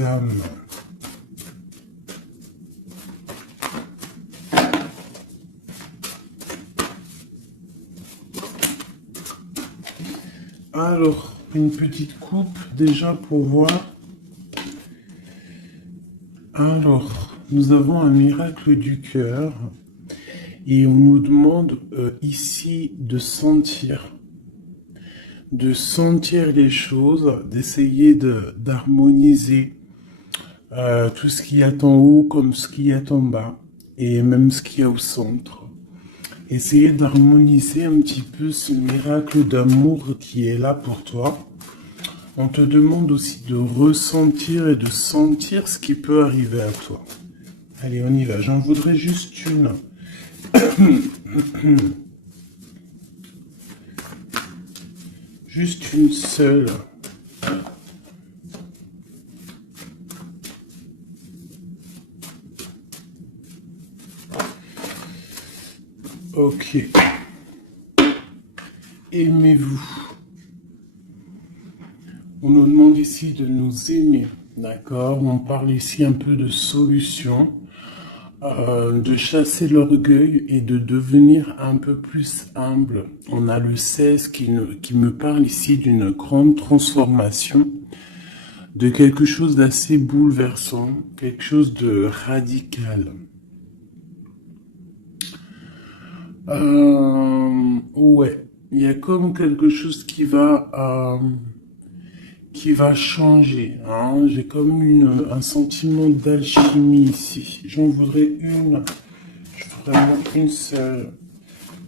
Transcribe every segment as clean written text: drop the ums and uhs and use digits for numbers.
âmes. Alors, une petite coupe déjà pour voir. Alors, nous avons un miracle du cœur et on nous demande ici de sentir les choses, d'essayer d'harmoniser tout ce qu'il y a en haut comme ce qu'il y a en bas et même ce qu'il y a au centre. Essayer d'harmoniser un petit peu ce miracle d'amour qui est là pour toi. On te demande aussi de ressentir et de sentir ce qui peut arriver à toi. Allez, on y va. J'en voudrais juste une. Juste une seule. Ok. Aimez-vous. On nous demande ici de nous aimer, d'accord? On parle ici un peu de solution, de chasser l'orgueil et de devenir un peu plus humble. On a le 16 qui me parle ici d'une grande transformation, de quelque chose d'assez bouleversant, quelque chose de radical. Ouais, il y a comme quelque chose qui va changer. Hein. J'ai comme un sentiment d'alchimie ici. J'en voudrais vraiment une seule,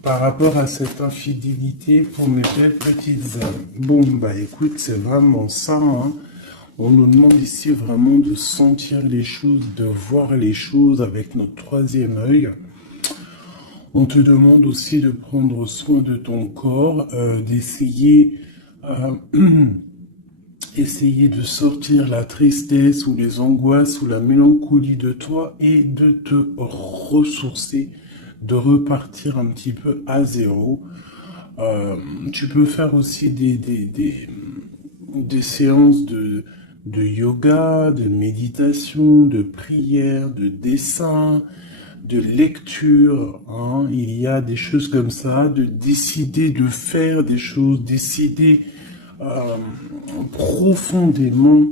par rapport à cette infidélité pour mes belles petites âmes. Bon, bah écoute, c'est vraiment ça. Hein. On nous demande ici vraiment de sentir les choses, de voir les choses avec notre troisième œil. On te demande aussi de prendre soin de ton corps, d'essayer de sortir la tristesse ou les angoisses ou la mélancolie de toi et de te ressourcer, de repartir un petit peu à zéro. Tu peux faire aussi des séances de yoga, de méditation, de prière, de dessin, de lecture, hein. Il y a des choses comme ça, de décider de faire des choses, décider profondément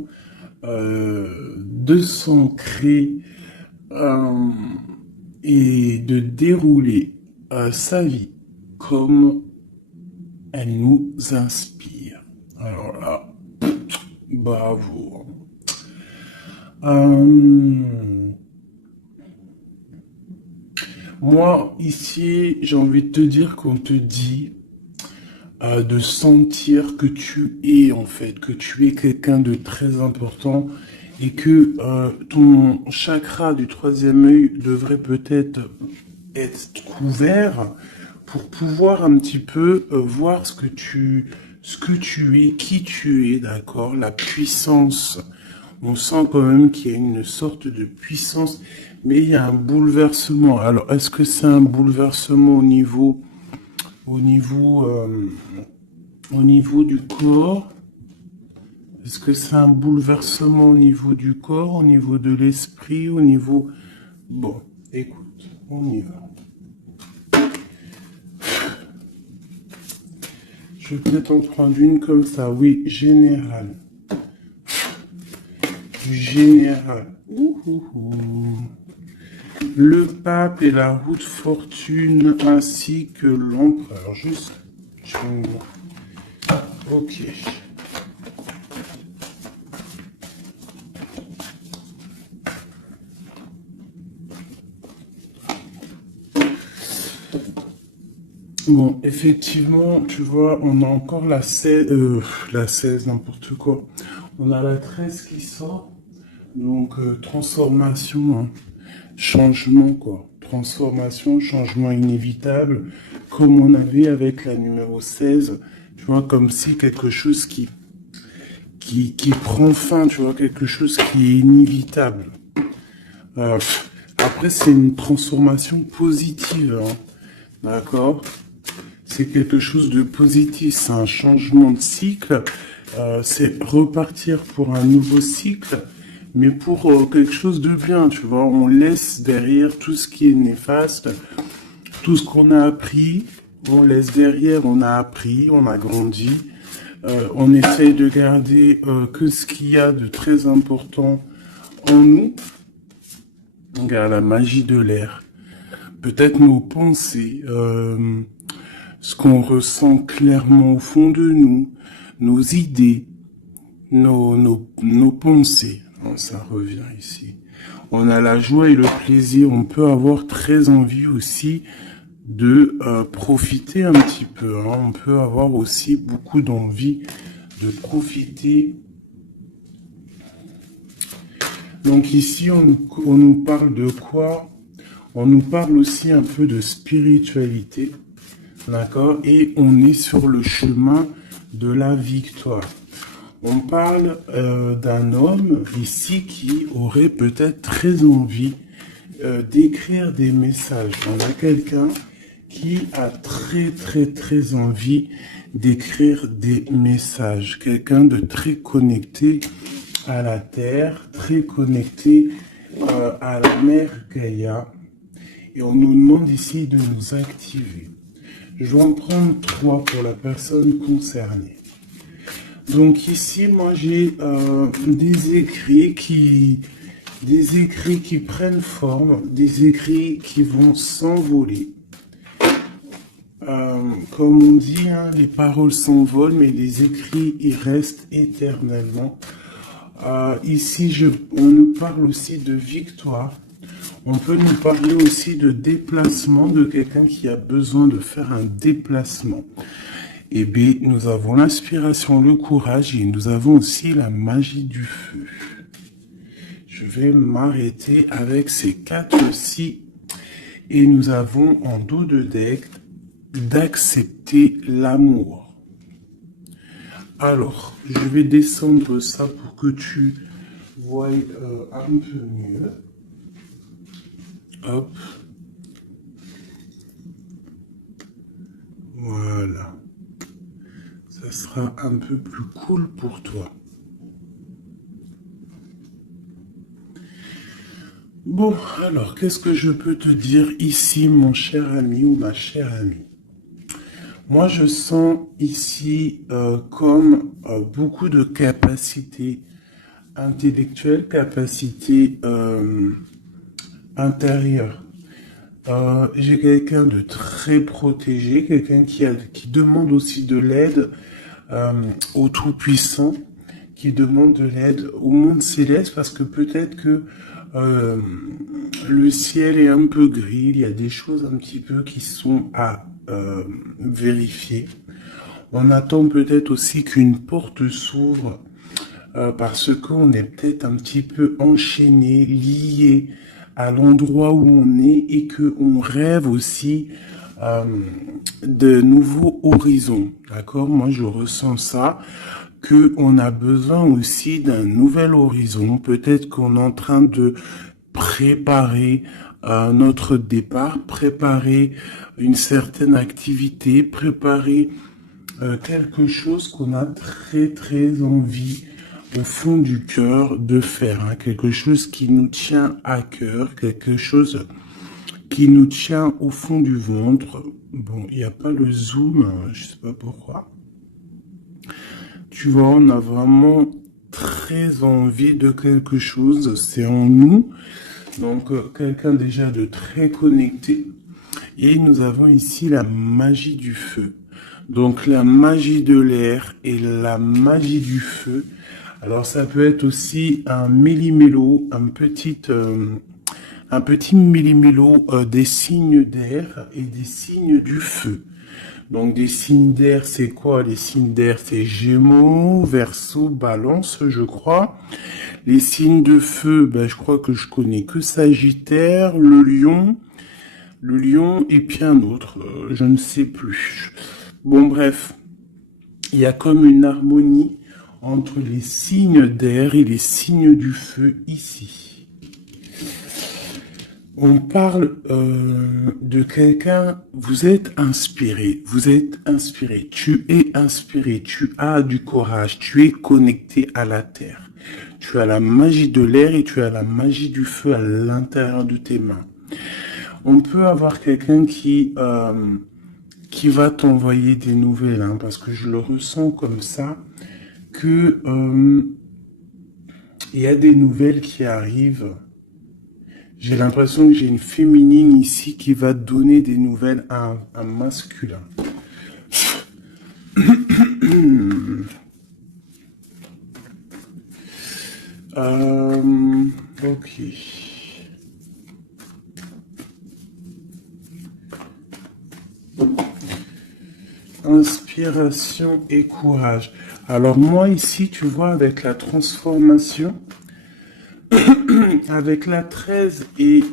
de s'ancrer et de dérouler sa vie comme elle nous inspire. Alors là, bravo. Moi, ici, j'ai envie de te dire qu'on te dit de sentir que tu es, en fait, que tu es quelqu'un de très important et que ton chakra du troisième œil devrait peut-être être couvert pour pouvoir un petit peu voir ce que tu es, qui tu es, d'accord, la puissance. On sent quand même qu'il y a une sorte de puissance, mais il y a un bouleversement. Alors, est-ce que c'est un bouleversement au niveau du corps? Est-ce que c'est un bouleversement au niveau du corps, au niveau de l'esprit, au niveau... Bon, écoute, on y va. Je vais peut-être en prendre une comme ça, oui, général. Du général. Le pape et la roue de fortune ainsi que l'empereur. Juste. Ok. Bon, effectivement, tu vois, on a encore la 16, n'importe quoi. On a la 13 qui sort. Donc, transformation, hein. Changement, quoi. Transformation, changement inévitable, comme on avait avec la numéro 16, tu vois, comme si quelque chose qui prend fin, tu vois, quelque chose qui est inévitable. Après, c'est une transformation positive, hein. D'accord? C'est quelque chose de positif, c'est un changement de cycle, c'est repartir pour un nouveau cycle, mais pour quelque chose de bien, tu vois. On laisse derrière tout ce qui est néfaste, tout ce qu'on a appris, on laisse derrière, on a appris, on a grandi. On essaye de garder que ce qu'il y a de très important en nous. Regarde la magie de l'air. Peut-être nos pensées, ce qu'on ressent clairement au fond de nous, nos idées, nos pensées. Bon, ça revient ici. On a la joie et le plaisir. On peut avoir très envie aussi de profiter un petit peu. Hein. On peut avoir aussi beaucoup d'envie de profiter. Donc ici, on nous parle de quoi? On nous parle aussi un peu de spiritualité. D'accord? Et on est sur le chemin de la victoire. On parle d'un homme ici qui aurait peut-être très envie d'écrire des messages. On a quelqu'un qui a très envie d'écrire des messages. Quelqu'un de très connecté à la terre, très connecté à la mère Gaïa. Et on nous demande ici de nous activer. Je vais en prendre 3 pour la personne concernée. Donc ici, moi j'ai des écrits qui prennent forme, des écrits qui vont s'envoler. Comme on dit, hein, les paroles s'envolent, mais les écrits, ils restent éternellement. Ici, on nous parle aussi de victoire. On peut nous parler aussi de déplacement, de quelqu'un qui a besoin de faire un déplacement. Eh bien, nous avons l'inspiration, le courage et nous avons aussi la magie du feu. Je vais m'arrêter avec ces 4-ci. Et nous avons en dos de deck d'accepter l'amour. Alors, je vais descendre ça pour que tu voies un peu mieux. Hop. Voilà. Ça sera un peu plus cool pour toi. Bon, alors, qu'est-ce que je peux te dire ici, mon cher ami ou ma chère amie? Moi, je sens ici comme beaucoup de capacités intellectuelles, capacités intérieures. J'ai quelqu'un de très protégé, quelqu'un qui demande aussi de l'aide au Tout-Puissant, qui demande de l'aide au monde céleste, parce que peut-être que le ciel est un peu gris, il y a des choses un petit peu qui sont à vérifier. On attend peut-être aussi qu'une porte s'ouvre parce qu'on est peut-être un petit peu enchaîné, lié à l'endroit où on est et qu'on rêve aussi de nouveaux horizons. D'accord? Moi, je ressens ça, qu'on a besoin aussi d'un nouvel horizon. Peut-être qu'on est en train de préparer notre départ, préparer une certaine activité, préparer quelque chose qu'on a très envie au fond du cœur de faire, hein, quelque chose qui nous tient à cœur, quelque chose qui nous tient au fond du ventre. Bon, il n'y a pas le zoom, je sais pas pourquoi. Tu vois, on a vraiment très envie de quelque chose, c'est en nous. Donc, quelqu'un déjà de très connecté. Et nous avons ici la magie du feu. Donc, la magie de l'air et la magie du feu. Alors, ça peut être aussi un méli-mélo, un petit méli-mélo des signes d'air et des signes du feu. Donc, des signes d'air, c'est quoi? Les signes d'air, c'est Gémeaux, Verseau, Balance, je crois. Les signes de feu, ben, je crois que je connais que Sagittaire, le lion et puis un autre, je ne sais plus. Bon, bref, il y a comme une harmonie entre les signes d'air et les signes du feu ici. On parle de quelqu'un, vous êtes inspiré, tu es inspiré, tu as du courage, tu es connecté à la terre. Tu as la magie de l'air et tu as la magie du feu à l'intérieur de tes mains. On peut avoir quelqu'un qui va t'envoyer des nouvelles, hein, parce que je le ressens comme ça, que il y a des nouvelles qui arrivent. J'ai l'impression que j'ai une féminine ici qui va donner des nouvelles à un masculin. Ok. Inspiration et courage. Alors moi ici, tu vois, avec la transformation, avec la 13 et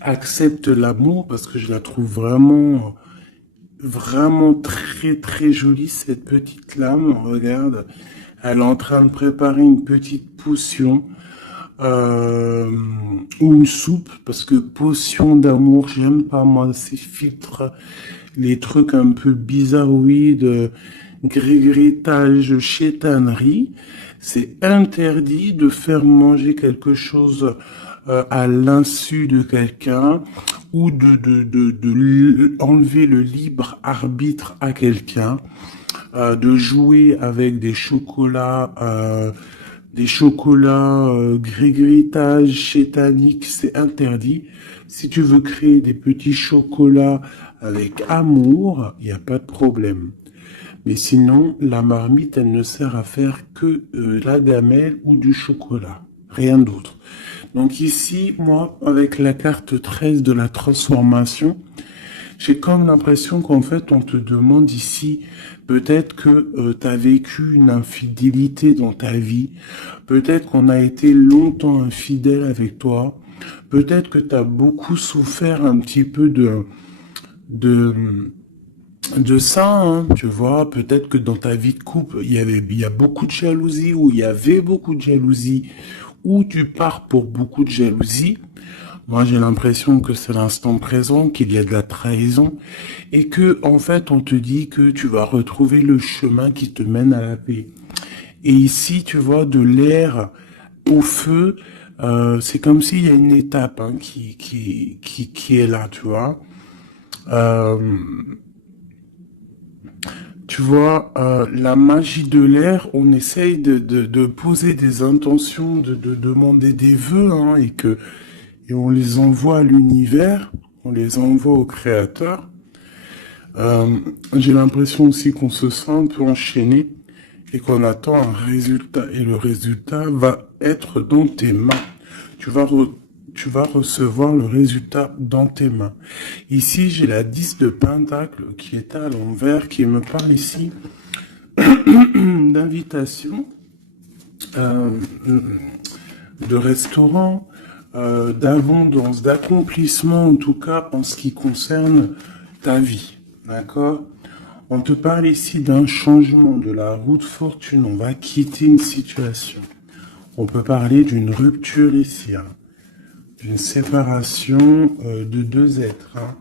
accepte l'amour, parce que je la trouve vraiment, vraiment très très jolie, cette petite lame. Regarde, elle est en train de préparer une petite potion. Ou une soupe, parce que potion d'amour, j'aime pas moi ces filtres, les trucs un peu bizarroïdes, grégritage, chétanerie. C'est interdit de faire manger quelque chose à l'insu de quelqu'un ou de enlever le libre arbitre à quelqu'un, de jouer avec des chocolats grégritage, chétanique, c'est interdit. Si tu veux créer des petits chocolats avec amour, il n'y a pas de problème. Mais sinon, la marmite, elle ne sert à faire que la gamelle ou du chocolat. Rien d'autre. Donc ici, moi, avec la carte 13 de la transformation, j'ai comme l'impression qu'en fait, on te demande ici, peut-être que tu as vécu une infidélité dans ta vie, peut-être qu'on a été longtemps infidèle avec toi, peut-être que tu as beaucoup souffert un petit peu de, de ça, hein, tu vois, peut-être que dans ta vie de couple, il y a beaucoup de jalousie, ou il y avait beaucoup de jalousie, ou tu pars pour beaucoup de jalousie. Moi, j'ai l'impression que c'est l'instant présent, qu'il y a de la trahison, et que, en fait, on te dit que tu vas retrouver le chemin qui te mène à la paix. Et ici, tu vois, de l'air au feu, c'est comme s'il y a une étape, hein, qui est là, tu vois. Tu vois, la magie de l'air, on essaye de poser des intentions, de demander des vœux, hein, et on les envoie à l'univers, on les envoie au créateur. J'ai l'impression aussi qu'on se sent un peu enchaîné et qu'on attend un résultat. Et le résultat va être dans tes mains. Tu vas recevoir le résultat dans tes mains. Ici, j'ai la 10 de Pentacle qui est à l'envers, qui me parle ici d'invitation, de restaurant, d'abondance, d'accomplissement, en tout cas en ce qui concerne ta vie. D'accord? On te parle ici d'un changement de la route fortune. On va quitter une situation. On peut parler d'une rupture ici, hein, d'une séparation de deux êtres. Hein.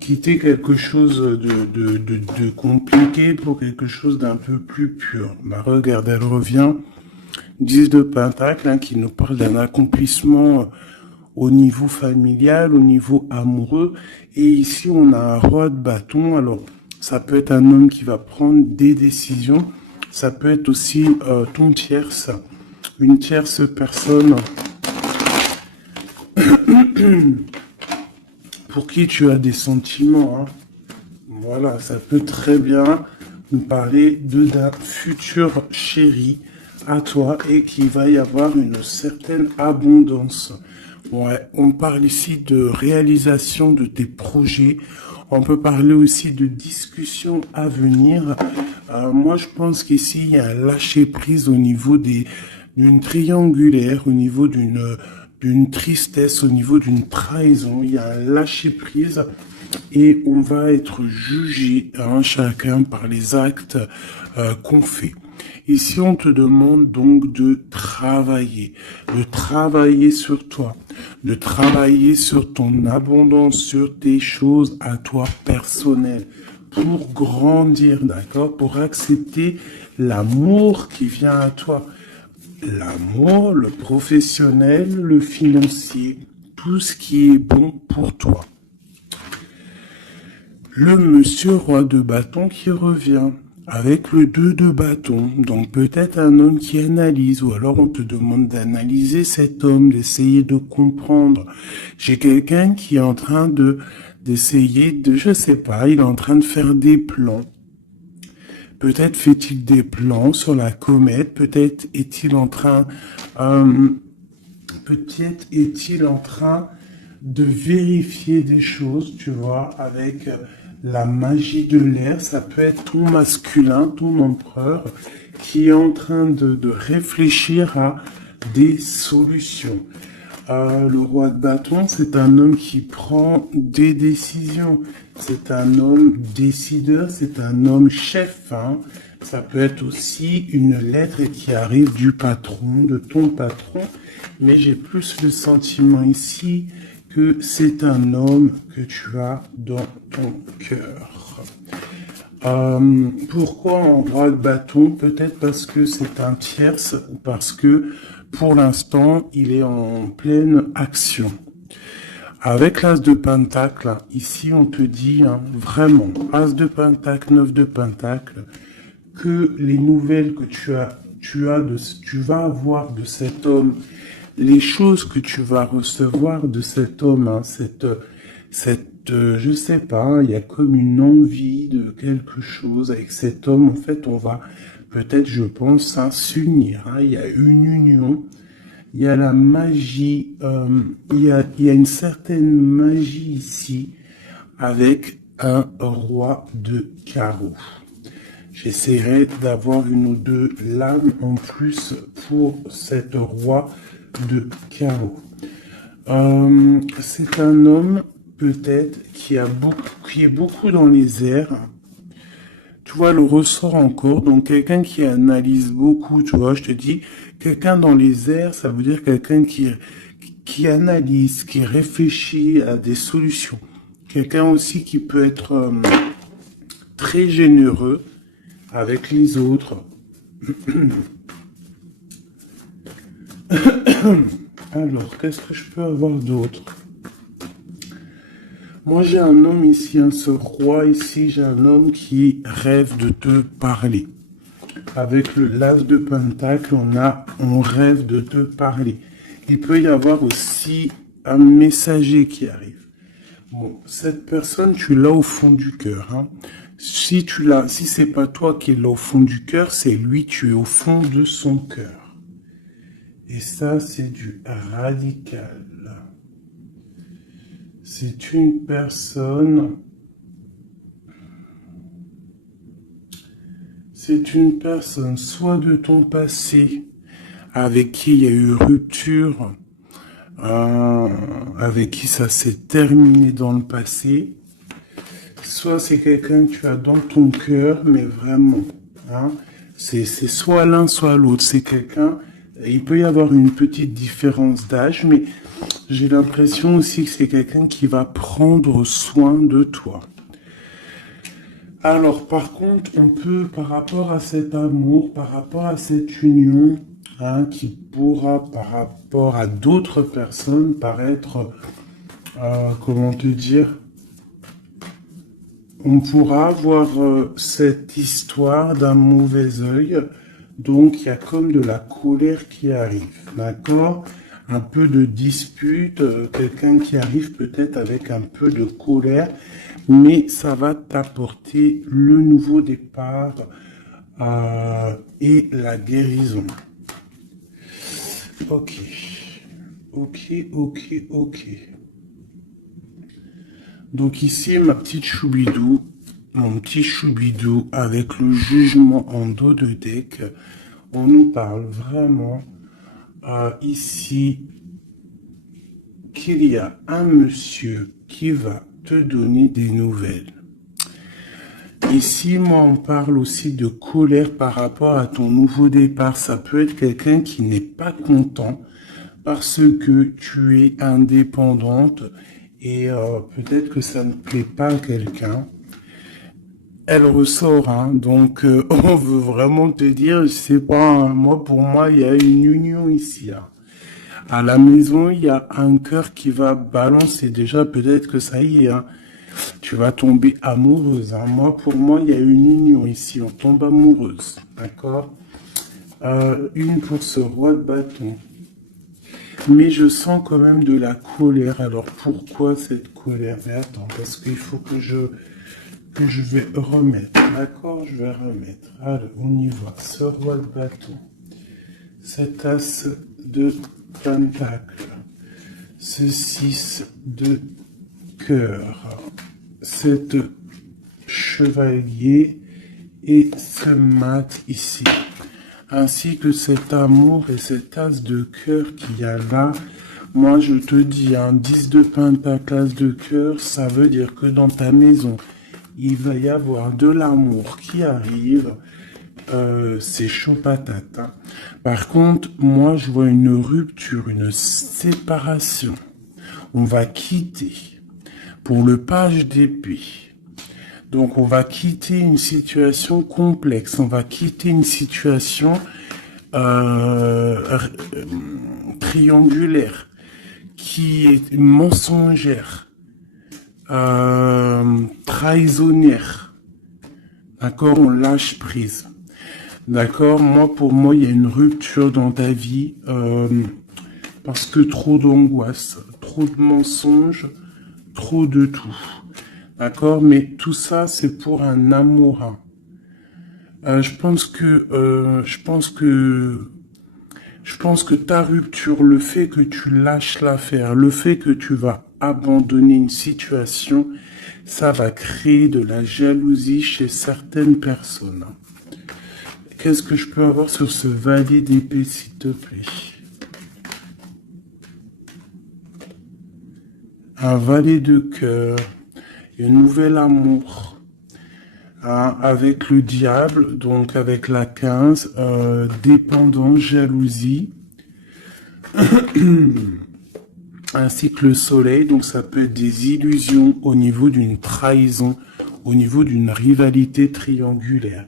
Quitter quelque chose de compliqué pour quelque chose d'un peu plus pur. Bah, regarde, elle revient. 10 de Pentacle, hein, qui nous parle d'un accomplissement au niveau familial, au niveau amoureux. Et ici, on a un roi de bâton. Alors, ça peut être un homme qui va prendre des décisions. Ça peut être aussi ton tierce, une tierce personne pour qui tu as des sentiments. Hein. Voilà, ça peut très bien nous parler d'un futur chéri à toi et qu'il va y avoir une certaine abondance. Ouais, on parle ici de réalisation de tes projets. On peut parler aussi de discussions à venir. Moi, je pense qu'ici, il y a un lâcher-prise au niveau d'une triangulaire, au niveau d'une tristesse, au niveau d'une trahison. Il y a un lâcher-prise et on va être jugé, hein, chacun par les actes qu'on fait. Ici, on te demande donc de travailler sur toi, de travailler sur ton abondance, sur tes choses à toi personnelles, pour grandir, d'accord, pour accepter l'amour qui vient à toi. l'amour, le professionnel, le financier, tout ce qui est bon pour toi. Le monsieur roi de bâton qui revient avec le 2 de bâton, donc peut-être un homme qui analyse, ou alors on te demande d'analyser cet homme, d'essayer de comprendre. J'ai quelqu'un qui est en train d'essayer de, je sais pas, il est en train de faire des plans. Peut-être fait-il des plans sur la comète, peut-être est-il en train, peut-être est-il en train de vérifier des choses, tu vois, avec la magie de l'air. Ça peut être ton masculin, ton empereur, qui est en train de réfléchir à des solutions. Le roi de bâton, c'est un homme qui prend des décisions. C'est un homme décideur, c'est un homme chef. Hein. Ça peut être aussi une lettre qui arrive du patron, de ton patron. Mais j'ai plus le sentiment ici que c'est un homme que tu as dans ton cœur. Pourquoi en roi de bâton? Peut-être parce que c'est un tierce, ou parce que pour l'instant, il est en pleine action. Avec l'as de pentacle, ici on te dit vraiment, as de pentacle, 9 de pentacle, que les nouvelles que tu vas avoir de cet homme, les choses que tu vas recevoir de cet homme, je sais pas, il y a comme une envie de quelque chose avec cet homme. En fait, on va peut-être, je pense, s'unir. Il y a une union, il y a la magie, il y a une certaine magie ici avec un roi de carreau. J'essaierai d'avoir une ou deux lames en plus pour cet roi de carreau. C'est un homme peut-être qui est beaucoup dans les airs. Tu vois, le ressort encore. Donc quelqu'un qui analyse beaucoup, tu vois, je te dis, quelqu'un dans les airs, ça veut dire quelqu'un qui analyse, qui réfléchit à des solutions. Quelqu'un aussi qui peut être très généreux avec les autres. Alors, qu'est-ce que je peux avoir d'autre? Moi, j'ai un homme ici, ce roi ici, j'ai un homme qui rêve de te parler. Avec le l'as de pentacle, on rêve de te parler. Il peut y avoir aussi un messager qui arrive. Bon, cette personne, tu l'as au fond du cœur. Hein. Si c'est pas toi qui es là au fond du cœur, c'est lui, tu es au fond de son cœur. Et ça, c'est du radical. C'est une personne soit de ton passé, avec qui il y a eu rupture, avec qui ça s'est terminé dans le passé, soit c'est quelqu'un que tu as dans ton cœur, mais vraiment, hein, c'est soit l'un, soit l'autre, c'est quelqu'un, il peut y avoir une petite différence d'âge, mais j'ai l'impression aussi que c'est quelqu'un qui va prendre soin de toi. Alors, par contre, on peut, par rapport à cet amour, par rapport à cette union, hein, qui pourra, par rapport à d'autres personnes, paraître, comment te dire, on pourra avoir cette histoire d'un mauvais œil. Donc, il y a comme de la colère qui arrive, d'accord? Un peu de dispute, quelqu'un qui arrive peut-être avec un peu de colère, mais ça va t'apporter le nouveau départ et la guérison. Ok, ok, ok, ok. Donc ici, ma petite choubidou, mon petit choubidou avec le jugement en dos de deck, on nous parle vraiment ici qu'il y a un monsieur qui va te donner des nouvelles. Ici, moi, on parle aussi de colère par rapport à ton nouveau départ. Ça peut être quelqu'un qui n'est pas content parce que tu es indépendante et peut-être que ça ne plaît pas à quelqu'un. elle ressort, hein. Donc, on veut vraiment te dire, je sais pas, hein, moi, pour moi, il y a une union ici, hein. À la maison, il y a un cœur qui va balancer. Déjà, peut-être que ça y est, hein. Tu vas tomber amoureuse, hein. Moi, pour moi, il y a une union ici. On tombe amoureuse. D'accord? Une pour ce roi de bâton. Mais je sens quand même de la colère. Alors, pourquoi cette colère? Mais attends, parce qu'il faut que je vais remettre. D'accord? Je vais remettre. Allez, on y va. Ce roi de bâton. Cet as de pentacle. Ce 6 de cœur. Cet chevalier et ce mat ici. Ainsi que cet amour et cet as de cœur qu'il y a là. Moi, je te dis, un 10 de pentacle, as de cœur, ça veut dire que dans ta maison, il va y avoir de l'amour qui arrive. C'est chaud patate, hein. Par contre, moi, je vois une rupture, une séparation. On va quitter pour le page d'épée. Donc, on va quitter une situation complexe. On va quitter une situation triangulaire qui est mensongère, trahisonnière. D'accord? On lâche prise. D'accord? Moi, pour moi, il y a une rupture dans ta vie parce que trop d'angoisse, trop de mensonges, trop de tout. D'accord? Mais tout ça, c'est pour un amour. Je pense que ta rupture, le fait que tu lâches l'affaire, le fait que tu vas abandonner une situation, ça va créer de la jalousie chez certaines personnes. Qu'est-ce que je peux avoir sur ce valet d'épée, s'il te plaît? Un valet de cœur, un nouvel amour, hein, avec le diable, donc avec la 15, dépendance, jalousie, ainsi que le soleil, donc ça peut être des illusions au niveau d'une trahison, au niveau d'une rivalité triangulaire.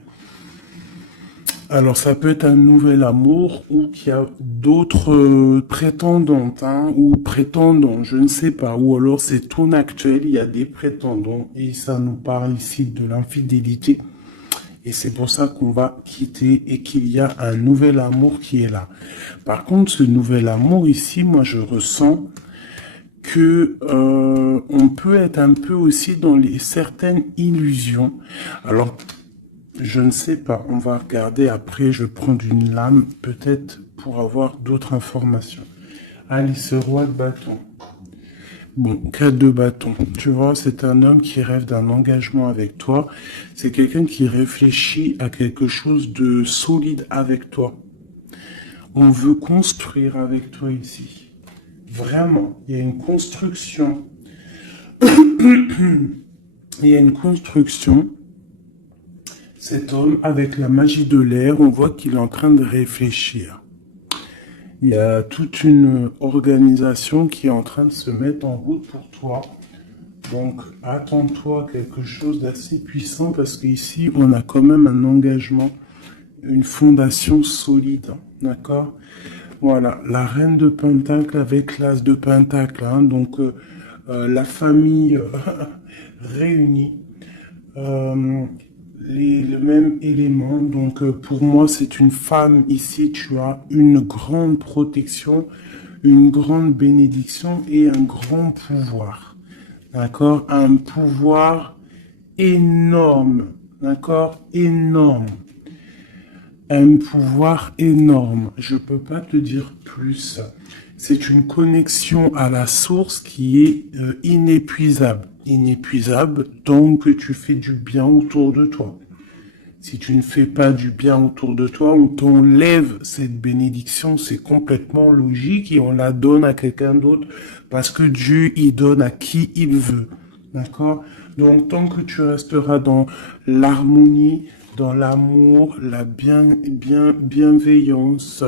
Alors, ça peut être un nouvel amour ou qu'il y a d'autres prétendantes, hein, ou prétendants, je ne sais pas. Ou alors, c'est ton actuel, il y a des prétendants et ça nous parle ici de l'infidélité. Et c'est pour ça qu'on va quitter et qu'il y a un nouvel amour qui est là. Par contre, ce nouvel amour ici, moi, je ressens que on peut être un peu aussi dans certaines illusions. Alors, je ne sais pas, on va regarder après, je prends une lame, peut-être pour avoir d'autres informations. Allez, ce roi de bâton. Bon, 4 de bâton. Tu vois, c'est un homme qui rêve d'un engagement avec toi. C'est quelqu'un qui réfléchit à quelque chose de solide avec toi. On veut construire avec toi ici. Vraiment, il y a une construction. Il y a une construction. Cet homme, avec la magie de l'air, on voit qu'il est en train de réfléchir. Il y a toute une organisation qui est en train de se mettre en route pour toi. Donc, attends-toi à quelque chose d'assez puissant parce qu'ici, on a quand même un engagement, une fondation solide. D'accord? Voilà, la reine de Pentacle avec l'as de Pentacle. Hein, donc, la famille réunie. Le même élément. Donc, pour moi, c'est une femme. Ici, tu as une grande protection, une grande bénédiction et un grand pouvoir. D'accord? Un pouvoir énorme. D'accord? Énorme. Un pouvoir énorme. Je peux pas te dire plus. C'est une connexion à la source qui est inépuisable. Inépuisable, donc que tu fais du bien autour de toi. Si tu ne fais pas du bien autour de toi, on t'enlève cette bénédiction, c'est complètement logique et on la donne à quelqu'un d'autre parce que Dieu, il donne à qui il veut. D'accord? Donc, tant que tu resteras dans l'harmonie, dans l'amour, la bienveillance,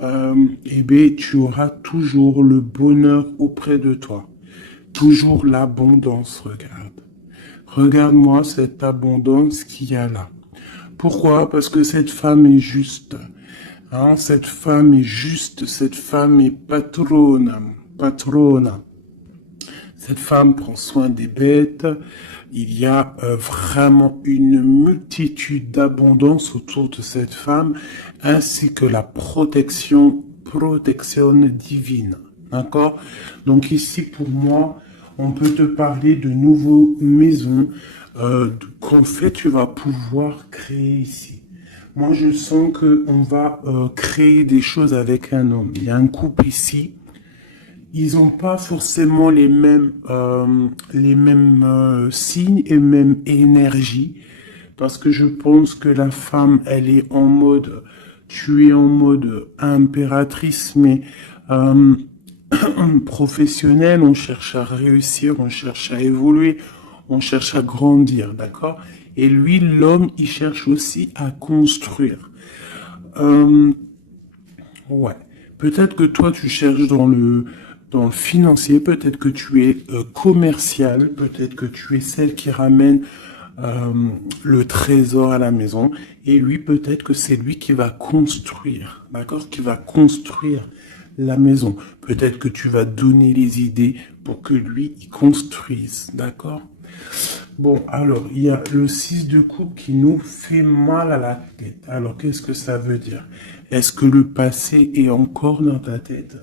eh bien, tu auras toujours le bonheur auprès de toi. Toujours l'abondance, regarde. Regarde-moi cette abondance qu'il y a là. Pourquoi? Parce que cette femme est juste. Hein, cette femme est juste, cette femme est patrona. Cette femme prend soin des bêtes. Il y a vraiment une multitude d'abondance autour de cette femme, ainsi que la protection divine. D'accord? Donc ici, pour moi, on peut te parler de nouvelles maisons qu'en fait, tu vas pouvoir créer ici. Moi, je sens qu'on va créer des choses avec un homme. Il y a un couple ici. Ils n'ont pas forcément les mêmes signes et même énergie. Parce que je pense que la femme, elle est en mode, tu es en mode impératrice, mais euh, professionnelle. On cherche à réussir, on cherche à évoluer, on cherche à grandir, d'accord? Et lui, l'homme, il cherche aussi à construire. Euh, ouais. Peut-être que toi, tu cherches dans le financier, peut-être que tu es commercial, peut-être que tu es celle qui ramène euh, le trésor à la maison. Et lui, peut-être que c'est lui qui va construire, d'accord? Qui va construire la maison. Peut-être que tu vas donner les idées pour que lui, il construise, d'accord? Bon, alors, il y a le 6 de coupe qui nous fait mal à la tête. Alors, qu'est-ce que ça veut dire? Est-ce que le passé est encore dans ta tête?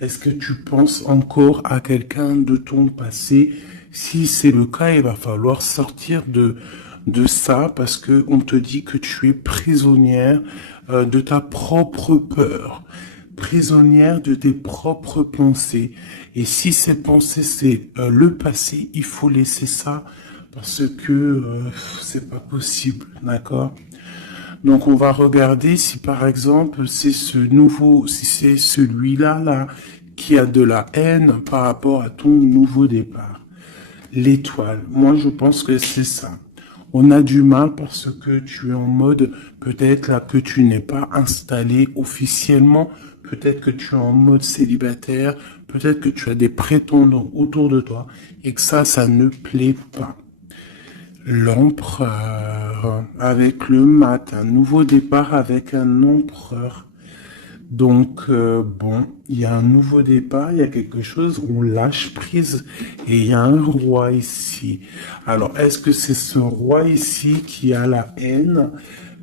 Est-ce que tu penses encore à quelqu'un de ton passé? Si c'est le cas, il va falloir sortir de ça parce que on te dit que tu es prisonnière de ta propre peur, prisonnière de tes propres pensées. Et si ces pensées, c'est le passé, il faut laisser ça parce que c'est pas possible, d'accord? Donc on va regarder si par exemple c'est si c'est celui-là là qui a de la haine par rapport à ton nouveau départ. L'étoile, moi je pense que c'est ça. On a du mal parce que tu es en mode peut-être là que tu n'es pas installé officiellement, peut-être que tu es en mode célibataire, peut-être que tu as des prétendants autour de toi et que ça ne plaît pas. L'empereur avec le mat, un nouveau départ avec un empereur. Donc bon, il y a un nouveau départ, il y a quelque chose, on lâche prise et il y a un roi ici. Alors est-ce que c'est ce roi ici qui a la haine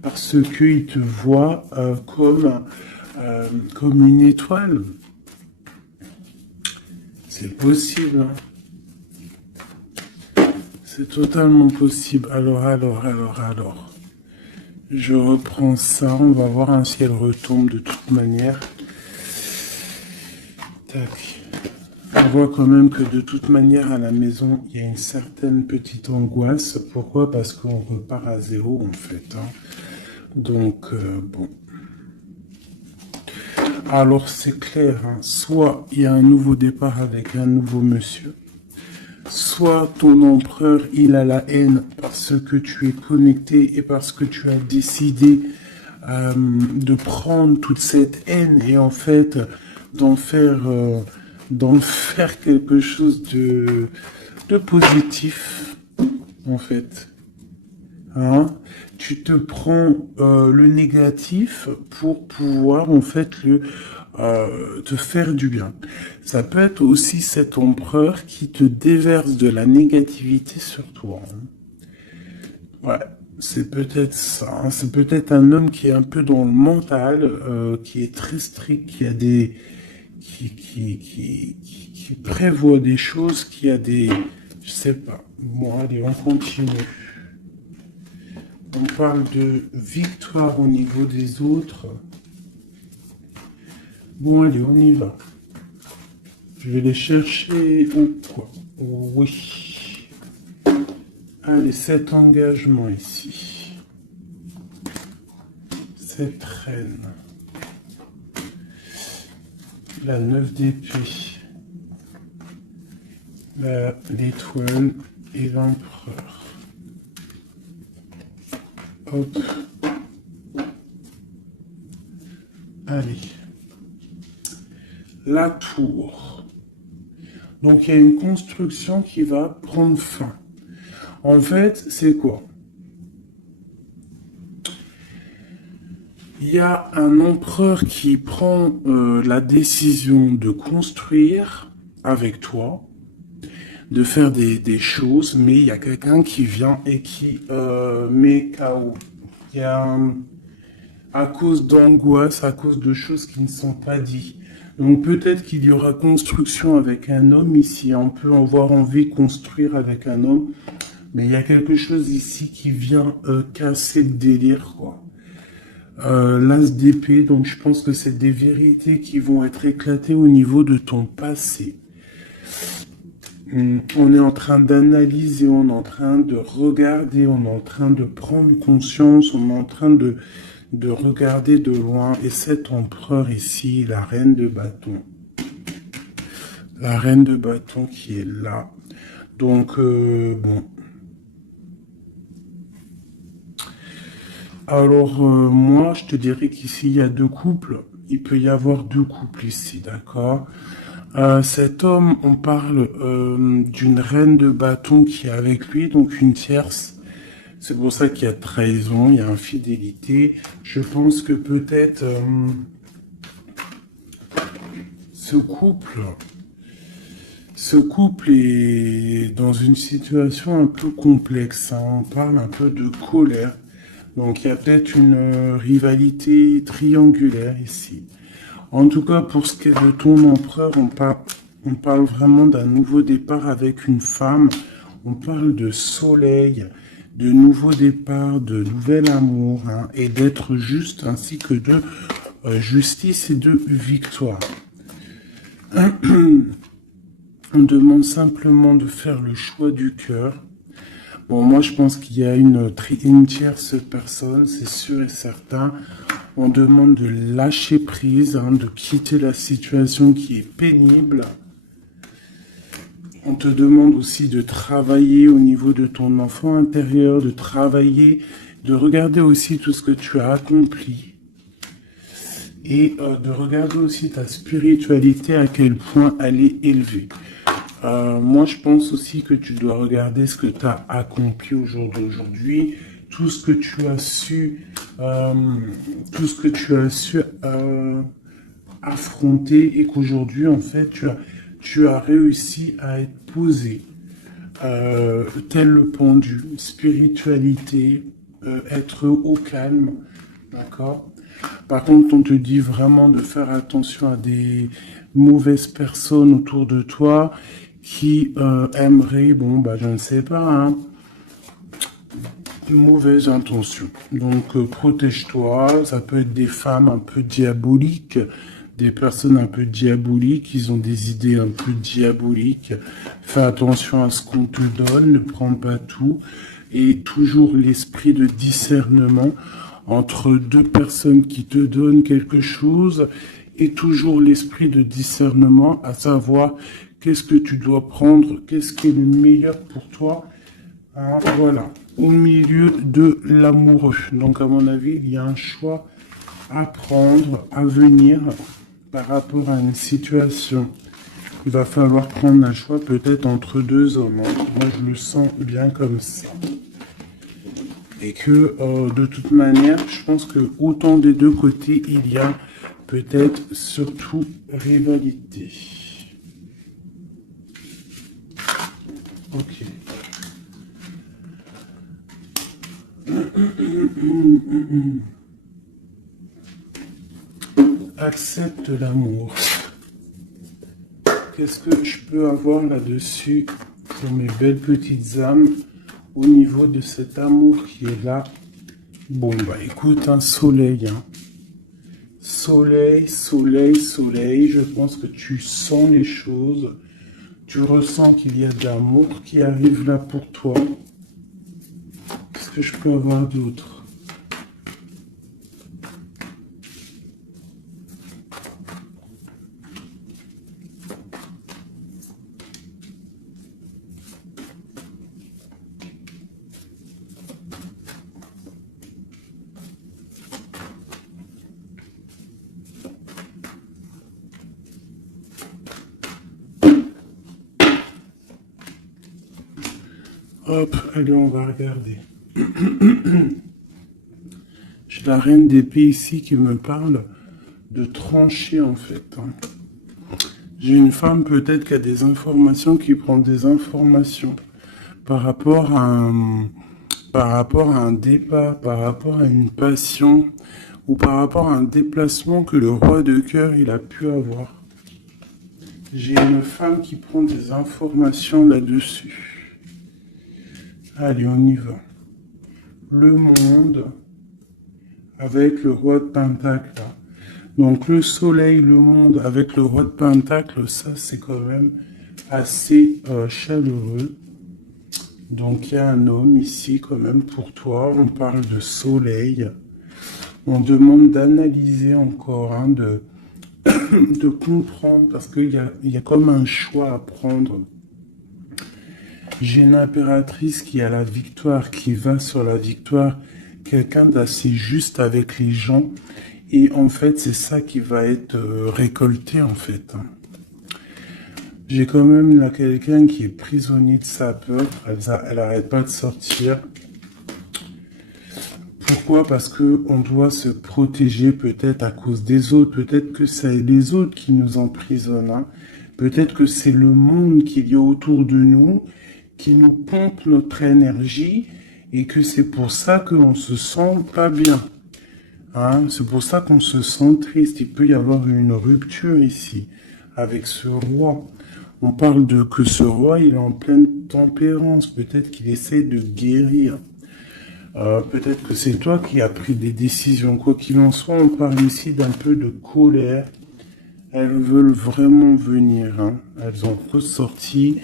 parce qu'il te voit comme une étoile? C'est possible, hein. C'est totalement possible. Alors. Je reprends ça, on va voir si elle retombe de toute manière. Tac. On voit quand même que de toute manière à la maison, il y a une certaine petite angoisse. Pourquoi? Parce qu'on repart à zéro en fait, hein. Donc, bon. Alors c'est clair, hein. Soit il y a un nouveau départ avec un nouveau monsieur, soit ton empereur, il a la haine parce que tu es connecté et parce que tu as décidé de prendre toute cette haine et en fait d'en faire, d'en faire quelque chose de positif, en fait. Hein? Tu te prends le négatif pour pouvoir en fait te faire du bien. Ça peut être aussi cet empereur qui te déverse de la négativité sur toi, hein. Ouais, c'est peut-être ça, hein. C'est peut-être un homme qui est un peu dans le mental, qui est très strict, qui a des, qui prévoit des choses, qui a des, je sais pas. Bon, allez, on continue. On parle de victoire au niveau des autres. Bon, allez, on y va. Je vais les chercher ou quoi? Oui. Allez, cet engagement ici. Cette reine. La 9 d'épée. L'étoile et l'empereur. Hop. Allez. La tour. Donc il y a une construction qui va prendre fin. En fait, c'est quoi? Il y a un empereur qui prend la décision de construire avec toi, de faire des choses, mais il y a quelqu'un qui vient et qui met KO. Il y a à cause d'angoisse, à cause de choses qui ne sont pas dites. Donc peut-être qu'il y aura construction avec un homme ici. On peut avoir envie de construire avec un homme, mais il y a quelque chose ici qui vient casser le délire, quoi. L'as d'épée, donc je pense que c'est des vérités qui vont être éclatées au niveau de ton passé. On est en train d'analyser, on est en train de regarder, on est en train de prendre conscience, on est en train de regarder de loin. Et cet empereur ici, la reine de bâton. La reine de bâton qui est là. Donc, bon. Alors, moi, je te dirais qu'ici, il y a deux couples. Il peut y avoir deux couples ici, d'accord? Cet homme, on parle d'une reine de bâton qui est avec lui, donc une tierce. C'est pour ça qu'il y a trahison, il y a infidélité. Je pense que peut-être ce couple est dans une situation un peu complexe, hein. On parle un peu de colère. Donc il y a peut-être une rivalité triangulaire ici. En tout cas, pour ce qui est de ton empereur, on parle vraiment d'un nouveau départ avec une femme. On parle de soleil, de nouveau départ, de nouvel amour, hein, et d'être juste, ainsi que de justice et de victoire. On demande simplement de faire le choix du cœur. Bon, moi, je pense qu'il y a une tierce personne, c'est sûr et certain. On demande de lâcher prise, hein, de quitter la situation qui est pénible. On te demande aussi de travailler au niveau de ton enfant intérieur, de travailler, de regarder aussi tout ce que tu as accompli. Et de regarder aussi ta spiritualité, à quel point elle est élevée. Moi, je pense aussi que tu dois regarder ce que tu as accompli au jour d'aujourd'hui, tout ce que tu as su, affronter, et qu'aujourd'hui, en fait, tu as réussi à être posé, tel le pendu, spiritualité, être au calme, d'accord? Par contre, on te dit vraiment de faire attention à des mauvaises personnes autour de toi qui aimeraient, bon, bah, je ne sais pas, hein, de mauvaises intentions. Donc, protège-toi. Ça peut être des femmes un peu diaboliques, des personnes un peu diaboliques, ils ont des idées un peu diaboliques. Fais attention à ce qu'on te donne, ne prends pas tout. Et toujours l'esprit de discernement entre deux personnes qui te donnent quelque chose, et toujours l'esprit de discernement, à savoir qu'est-ce que tu dois prendre, qu'est-ce qui est le meilleur pour toi. Hein, voilà, au milieu de l'amoureux. Donc à mon avis, il y a un choix à prendre, à venir par rapport à une situation. Il va falloir prendre un choix peut-être entre deux hommes, hein. Moi, je le sens bien comme ça. Et que de toute manière, je pense que autant des deux côtés, il y a peut-être surtout rivalité. Ok. Accepte l'amour. Qu'est-ce que je peux avoir là-dessus pour mes belles petites âmes au niveau de cet amour qui est là? Bon, bah écoute, un soleil, hein. Soleil, soleil, soleil. Je pense que tu sens les choses. Tu ressens qu'il y a de l'amour qui arrive là pour toi. Qu'est-ce que je peux avoir d'autre? Hop, allez, on va regarder. J'ai la reine d'épée ici qui me parle de trancher, en fait. J'ai une femme peut-être qui a des informations, qui prend des informations par rapport à un départ, par rapport à une passion, ou par rapport à un déplacement que le roi de cœur il a pu avoir. J'ai une femme qui prend des informations là-dessus. Allez, on y va. Le monde avec le roi de Pentacle. Donc le soleil, le monde avec le roi de Pentacle, ça c'est quand même assez chaleureux. Donc il y a un homme ici quand même pour toi. On parle de soleil. On demande d'analyser encore, hein, de comprendre, parce qu'il y a comme un choix à prendre. J'ai une impératrice qui a la victoire, qui va sur la victoire, quelqu'un d'assez juste avec les gens, et en fait, c'est ça qui va être récolté, en fait. J'ai quand même là quelqu'un qui est prisonnier de sa peur, elle arrête pas de sortir. Pourquoi? Parce que on doit se protéger peut-être à cause des autres. Peut-être que c'est les autres qui nous emprisonnent. Hein. Peut-être que c'est le monde qu'il y a autour de nous qui nous pompe notre énergie et que c'est pour ça qu'on se sent pas bien. Hein. C'est pour ça qu'on se sent triste. Il peut y avoir une rupture ici avec ce roi. On parle de que ce roi, il est en pleine tempérance. Peut-être qu'il essaie de guérir. Peut-être que c'est toi qui as pris des décisions. Quoi qu'il en soit, on parle ici d'un peu de colère. Elles veulent vraiment venir. Hein. Elles ont ressorti.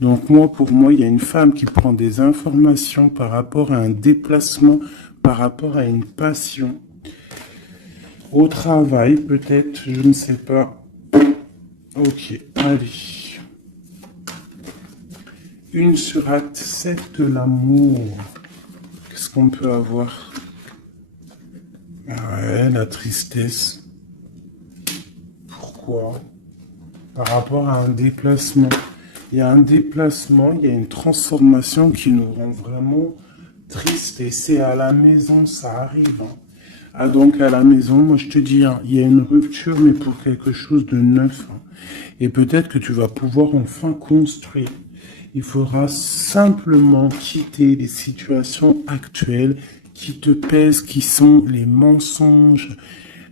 Donc pour moi, il y a une femme qui prend des informations par rapport à un déplacement, par rapport à une passion. Au travail, peut-être, je ne sais pas. Ok, allez. Une surate, 7 de l'amour. Qu'est-ce qu'on peut avoir? Ouais, la tristesse. Pourquoi? Par rapport à un déplacement. Il y a un déplacement, il y a une transformation qui nous rend vraiment tristes. Et c'est à la maison, ça arrive. Hein. Ah, donc à la maison, moi je te dis, hein, il y a une rupture, mais pour quelque chose de neuf. Hein. Et peut-être que tu vas pouvoir enfin construire. Il faudra simplement quitter les situations actuelles qui te pèsent, qui sont les mensonges,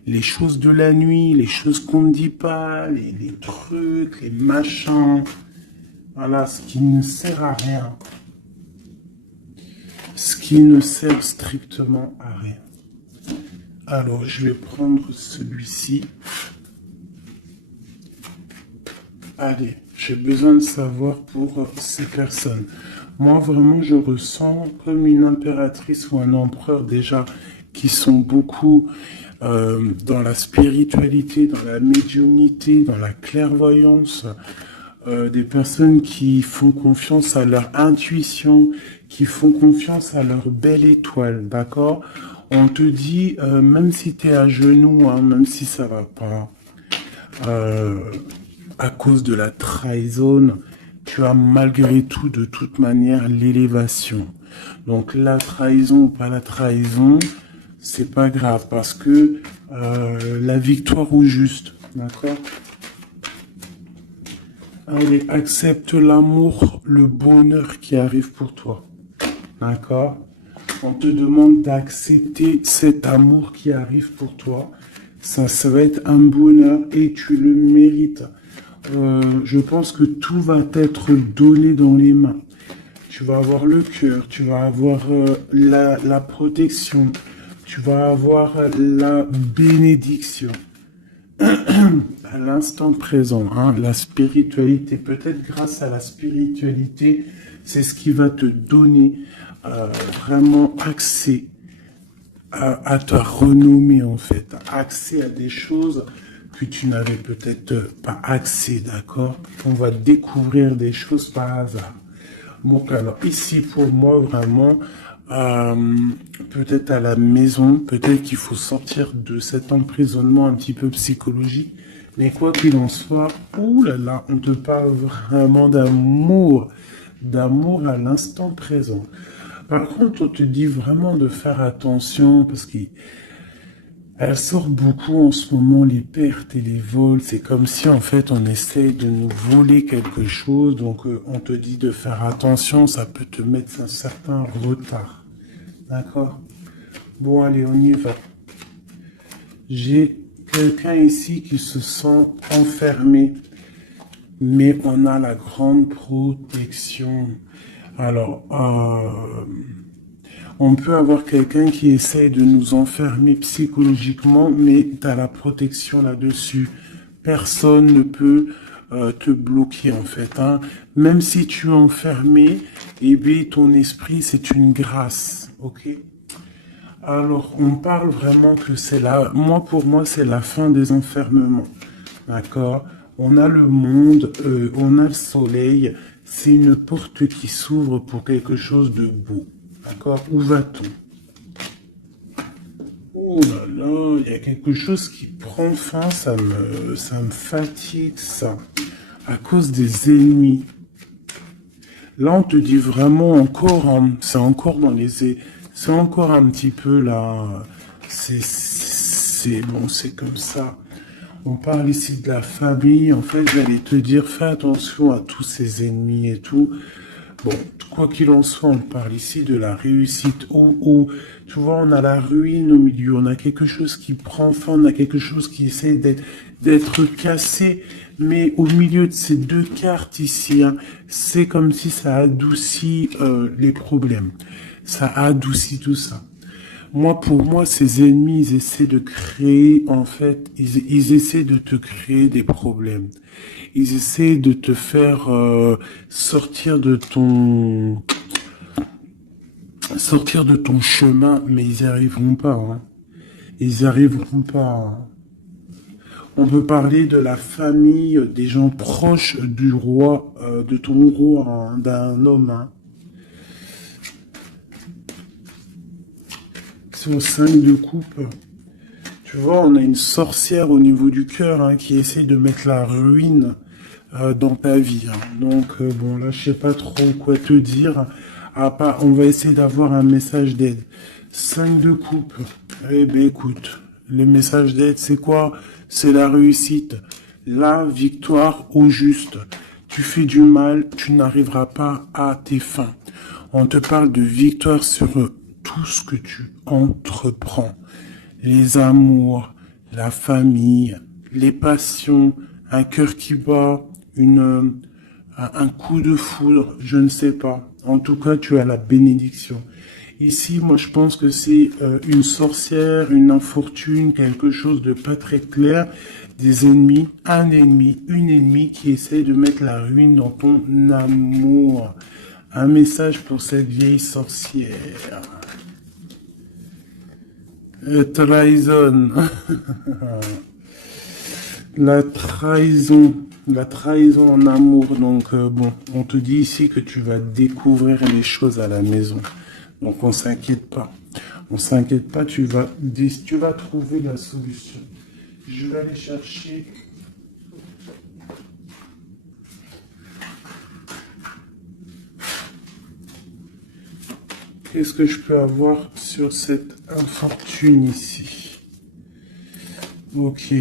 les choses de la nuit, les choses qu'on ne dit pas, les trucs, les machins. Voilà, ce qui ne sert à rien. Ce qui ne sert strictement à rien. Alors, je vais prendre celui-ci. Allez, j'ai besoin de savoir pour ces personnes. Moi, vraiment, je ressens comme une impératrice ou un empereur déjà qui sont beaucoup dans la spiritualité, dans la médiumnité, dans la clairvoyance. Des personnes qui font confiance à leur intuition, qui font confiance à leur belle étoile, d'accord? On te dit, même si tu es à genoux, hein, même si ça va pas, à cause de la trahison, tu as malgré tout, de toute manière, l'élévation. Donc la trahison ou pas la trahison, c'est pas grave, parce que la victoire au juste, d'accord? Allez, accepte l'amour, le bonheur qui arrive pour toi. D'accord? On te demande d'accepter cet amour qui arrive pour toi. Ça va être un bonheur et tu le mérites. Je pense que tout va t'être donné dans les mains. Tu vas avoir le cœur, tu vas avoir la protection, tu vas avoir la bénédiction. À l'instant présent, hein, la spiritualité, peut-être grâce à la spiritualité, c'est ce qui va te donner vraiment accès à ta renommée en fait, accès à des choses que tu n'avais peut-être pas accès, d'accord? On va découvrir des choses par hasard. Donc alors ici pour moi vraiment, peut-être à la maison, peut-être qu'il faut sortir de cet emprisonnement un petit peu psychologique, mais quoi qu'il en soit, ouh là là, on te parle vraiment d'amour, d'amour à l'instant présent. Par contre, on te dit vraiment de faire attention parce qu'elle sort beaucoup en ce moment, les pertes et les vols. C'est comme si en fait on essaye de nous voler quelque chose. Donc on te dit de faire attention, ça peut te mettre un certain retard. D'accord? Bon, allez, on y va. J'ai quelqu'un ici qui se sent enfermé, mais on a la grande protection. Alors, on peut avoir quelqu'un qui essaye de nous enfermer psychologiquement, mais tu as la protection là-dessus. Personne ne peut te bloquer en fait. Hein. Même si tu es enfermé, eh bien, ton esprit, c'est une grâce. Ok? Alors, on parle vraiment que c'est la... Moi, pour moi, c'est la fin des enfermements. D'accord? On a le monde, on a le soleil. C'est une porte qui s'ouvre pour quelque chose de beau. D'accord? Où va-t-on? Oh là là, il y a quelque chose qui prend fin, ça me fatigue, ça. À cause des ennemis. Là, on te dit vraiment encore, hein, c'est encore dans c'est encore un petit peu là, bon, c'est comme ça. On parle ici de la famille. En fait, j'allais te dire, fais attention à tous ces ennemis et tout. Bon, quoi qu'il en soit, on parle ici de la réussite. Tu vois, on a la ruine au milieu. On a quelque chose qui prend fin. On a quelque chose qui essaie d'être cassé. Mais au milieu de ces deux cartes ici, hein, c'est comme si ça adoucit les problèmes. Ça adoucit tout ça. Moi, pour moi, ces ennemis, ils essaient de créer, en fait, ils essaient de te créer des problèmes. Ils essaient de te faire sortir de ton chemin, mais ils n'y arriveront pas. Hein. Ils n'y arriveront pas. Hein. On peut parler de la famille, des gens proches du roi, de ton roi, hein, d'un homme. Hein. C'est au 5 de coupe. Tu vois, on a une sorcière au niveau du cœur hein, qui essaie de mettre la ruine dans ta vie. Hein. Donc, bon, là, je sais pas trop quoi te dire. À part, on va essayer d'avoir un message d'aide. 5 de coupe. Eh ben, écoute, le message d'aide, c'est quoi? C'est la réussite. La victoire au juste. Tu fais du mal, tu n'arriveras pas à tes fins. On te parle de victoire sur tout ce que tu entreprends. Les amours, la famille, les passions, un cœur qui bat, un coup de foudre, je ne sais pas. En tout cas, tu as la bénédiction. Ici, moi, je pense que c'est une sorcière, une infortune, quelque chose de pas très clair, des ennemis, un ennemi, une ennemie qui essaie de mettre la ruine dans ton amour. Un message pour cette vieille sorcière. Trahison. La trahison en amour. Donc, bon, on te dit ici que tu vas découvrir les choses à la maison. Donc, on s'inquiète pas. On s'inquiète pas, tu vas trouver la solution. Je vais aller chercher. Qu'est-ce que je peux avoir sur cette infortune ici? Ok.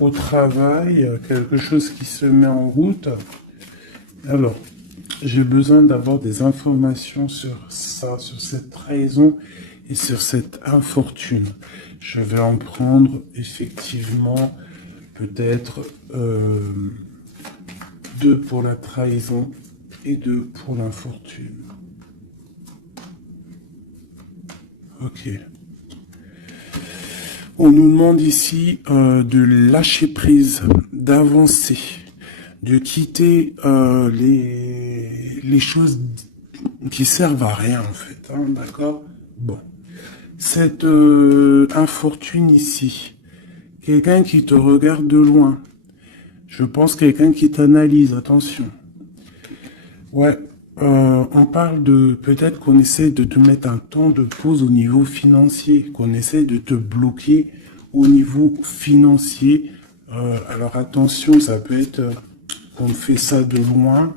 Au travail, quelque chose qui se met en route. Alors, j'ai besoin d'avoir des informations sur ça, sur cette trahison et sur cette infortune. Je vais en prendre effectivement peut-être 2 pour la trahison et 2 pour l'infortune. Ok. On nous demande ici de lâcher prise, d'avancer, de quitter les choses qui servent à rien en fait. Hein, d'accord? Bon. Cette infortune ici, quelqu'un qui te regarde de loin. Je pense quelqu'un qui t'analyse, attention. Ouais. On parle de peut-être qu'on essaie de te mettre un temps de pause au niveau financier, qu'on essaie de te bloquer au niveau financier. Alors attention, ça peut être qu'on fait ça de loin.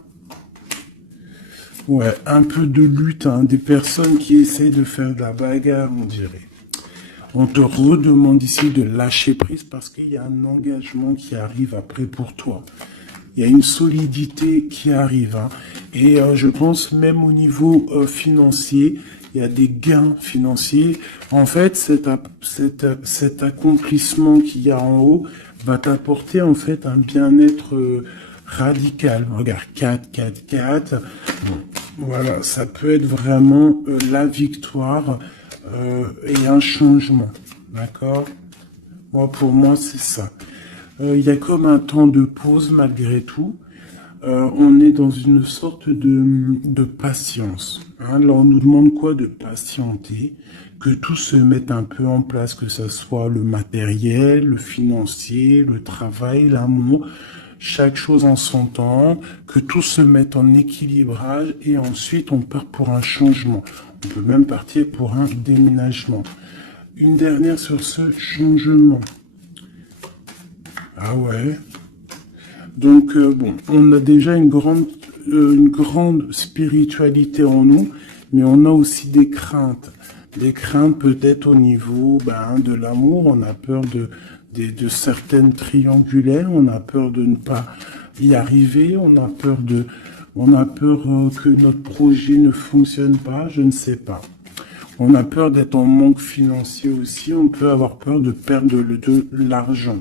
Ouais, un peu de lutte, hein, des personnes qui essaient de faire de la bagarre, on dirait. On te redemande ici de lâcher prise parce qu'il y a un engagement qui arrive après pour toi. Il y a une solidité qui arrive, hein. Et je pense même au niveau financier, il y a des gains financiers. En fait, cet accomplissement qu'il y a en haut va t'apporter en fait un bien-être radical. Regarde, 4, 4, 4. Bon, voilà, ça peut être vraiment la victoire et un changement. D'accord? Moi, pour moi, c'est ça. Il y a comme un temps de pause malgré tout. On est dans une sorte de patience. Hein. Là, on nous demande quoi? De patienter, que tout se mette un peu en place, que ce soit le matériel, le financier, le travail, l'amour, chaque chose en son temps, que tout se mette en équilibrage et ensuite on part pour un changement. On peut même partir pour un déménagement. Une dernière sur ce changement. Ah ouais. Donc bon, on a déjà une grande spiritualité en nous, mais on a aussi des craintes. Des craintes peut-être au niveau de l'amour. On a peur de certaines triangulaires. On a peur de ne pas y arriver. On a peur que notre projet ne fonctionne pas. Je ne sais pas. On a peur d'être en manque financier aussi. On peut avoir peur de perdre de l'argent.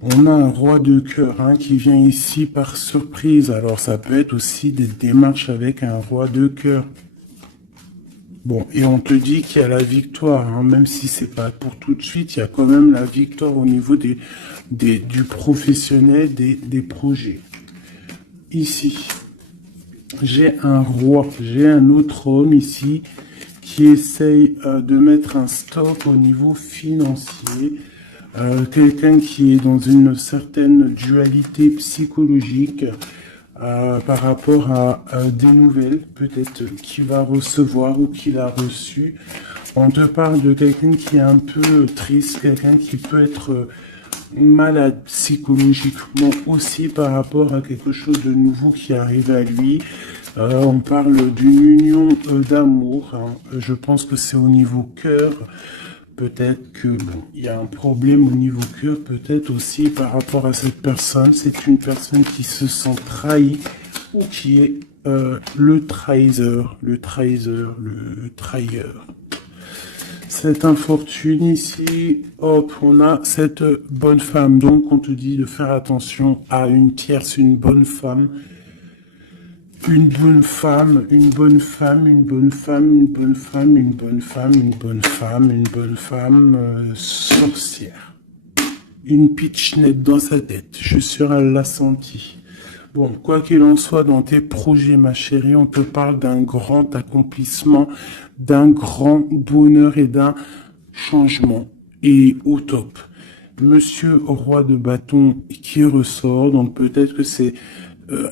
On a un roi de cœur qui vient ici par surprise. Alors ça peut être aussi des démarches avec un roi de cœur. Bon, et on te dit qu'il y a la victoire, même si c'est pas pour tout de suite, il y a quand même la victoire au niveau du professionnel, des projets. Ici, j'ai un roi, j'ai un autre homme ici qui essaye de mettre un stop au niveau financier. Quelqu'un qui est dans une certaine dualité psychologique par rapport à des nouvelles, peut-être qu'il va recevoir ou qu'il a reçu. On te parle de quelqu'un qui est un peu triste, quelqu'un qui peut être malade psychologiquement aussi par rapport à quelque chose de nouveau qui arrive à lui. On parle d'une union d'amour. Je pense que c'est au niveau cœur. Peut-être que il y a un problème au niveau cœur, peut-être aussi par rapport à cette personne. C'est une personne qui se sent trahie ou qui est le trahisseur. Cette infortune ici, hop, on a cette bonne femme. Donc on te dit de faire attention à une tierce, une bonne femme. Une bonne femme, une bonne femme, une bonne femme, une bonne femme, une bonne femme, une bonne femme, une bonne femme sorcière. Une pitchnette dans sa tête, je suis sûr elle l'a senti. Bon, quoi qu'il en soit, dans tes projets, ma chérie, on te parle d'un grand accomplissement, d'un grand bonheur et d'un changement. Et au top. Monsieur roi de bâton qui ressort, donc peut-être que c'est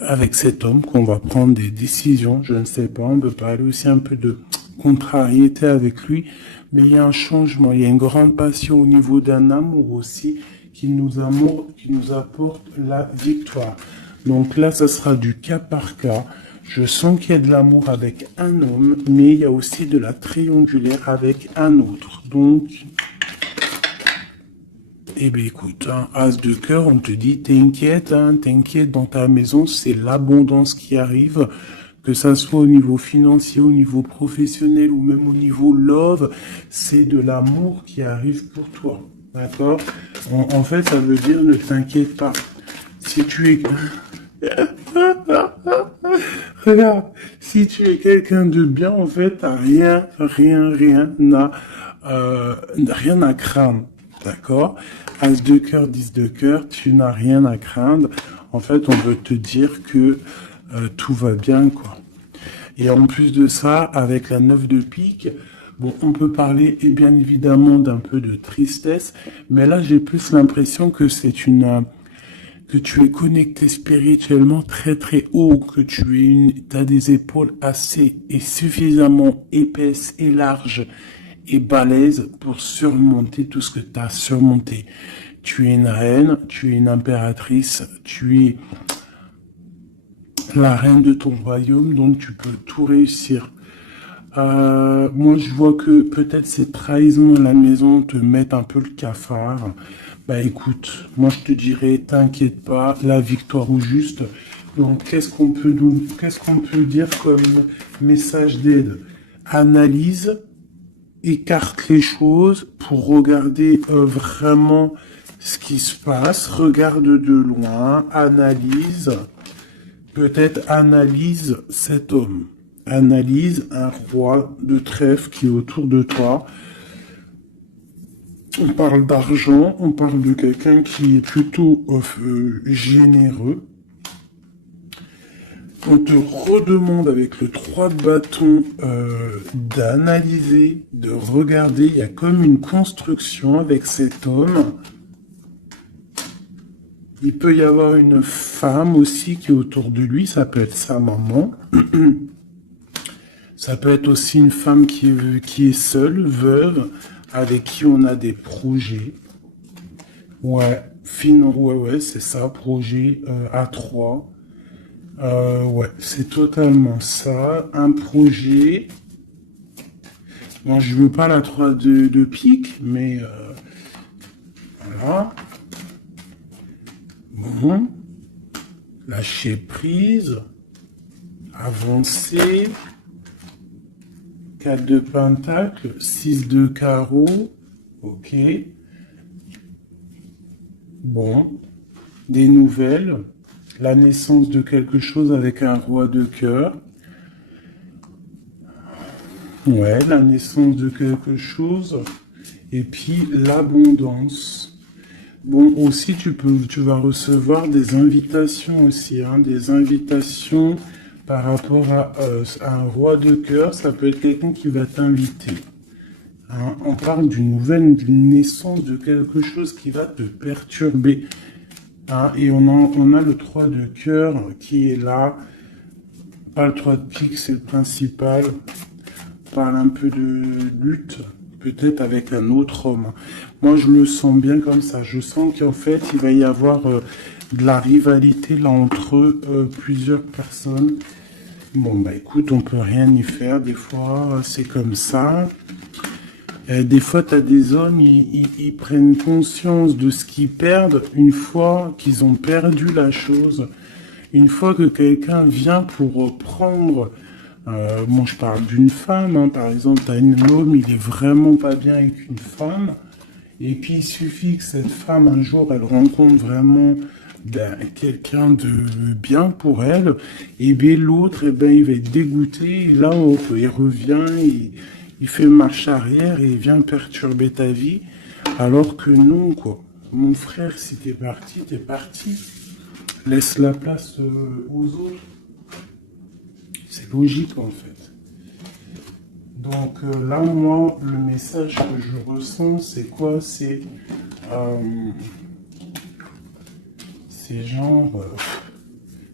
avec cet homme qu'on va prendre des décisions, je ne sais pas, on peut parler aussi un peu de contrariété avec lui, mais il y a un changement, il y a une grande passion au niveau d'un amour aussi qui nous apporte la victoire. Donc là, ça sera du cas par cas. Je sens qu'il y a de l'amour avec un homme, mais il y a aussi de la triangulaire avec un autre. Donc, eh bien écoute, as de cœur, on te dit, t'inquiète, t'inquiète, dans ta maison, c'est l'abondance qui arrive, que ça soit au niveau financier, au niveau professionnel ou même au niveau love, c'est de l'amour qui arrive pour toi, d'accord? En fait, ça veut dire ne t'inquiète pas. Si tu es... Regarde, si tu es quelqu'un de bien, en fait, t'as rien à craindre. D'accord? As de cœur, 10 de cœur, tu n'as rien à craindre. En fait, on veut te dire que tout va bien, quoi. Et en plus de ça, avec la 9 de pique, bon, on peut parler, et bien évidemment, d'un peu de tristesse, mais là, j'ai plus l'impression que que tu es connecté spirituellement très très haut, que t'as des épaules assez et suffisamment épaisses et larges et balèze pour surmonter tout ce que tu as surmonté. Tu es une reine, tu es une impératrice, tu es la reine de ton royaume, donc tu peux tout réussir. Moi, je vois que peut-être ces trahisons à la maison te mettent un peu le cafard. Bah écoute, moi je te dirais, t'inquiète pas, la victoire au juste. Donc, qu'est-ce qu'on peut dire comme message d'aide? Analyse, écarte les choses pour regarder vraiment ce qui se passe. Regarde de loin, analyse, peut-être analyse cet homme. Analyse un roi de trèfle qui est autour de toi. On parle d'argent, on parle de quelqu'un qui est plutôt généreux. On te redemande avec le 3 de bâton d'analyser, de regarder. Il y a comme une construction avec cet homme. Il peut y avoir une femme aussi qui est autour de lui. Ça peut être sa maman. Ça peut être aussi une femme qui est seule, veuve, avec qui on a des projets. Ouais, ouais, c'est ça, projet à 3. Ouais, c'est totalement ça. Un projet. Bon, je veux pas la 3 de pique, mais voilà. Bon. Lâcher prise. Avancer. 4 de pentacle. 6 de carreau. Ok. Bon. Des nouvelles. La naissance de quelque chose avec un roi de cœur. Ouais, la naissance de quelque chose. Et puis l'abondance. Bon, aussi tu vas recevoir des invitations aussi, hein, des invitations par rapport à un roi de cœur. Ça peut être quelqu'un qui va t'inviter. Hein, on parle d'une nouvelle naissance de quelque chose qui va te perturber. Ah, et on a le 3 de cœur qui est là. Pas le 3 de pique, c'est le principal. On parle un peu de lutte, peut-être avec un autre homme. Moi, je le sens bien comme ça. Je sens qu'en fait, il va y avoir de la rivalité là entre plusieurs personnes. Bon, bah écoute, on peut rien y faire. Des fois, c'est comme ça. Des fois, tu as des hommes, ils prennent conscience de ce qu'ils perdent une fois qu'ils ont perdu la chose. Une fois que quelqu'un vient pour reprendre, bon, je parle d'une femme, hein, par exemple, tu as un homme, il est vraiment pas bien avec une femme, et puis il suffit que cette femme, un jour, elle rencontre vraiment quelqu'un de bien pour elle, et bien l'autre, eh ben, il va être dégoûté, et là, hop, il revient, il fait marche arrière et il vient perturber ta vie, alors que non, quoi. Mon frère, si t'es parti, t'es parti. Laisse la place aux autres. C'est logique, en fait. Donc là, moi, le message que je ressens, c'est quoi? C'est genre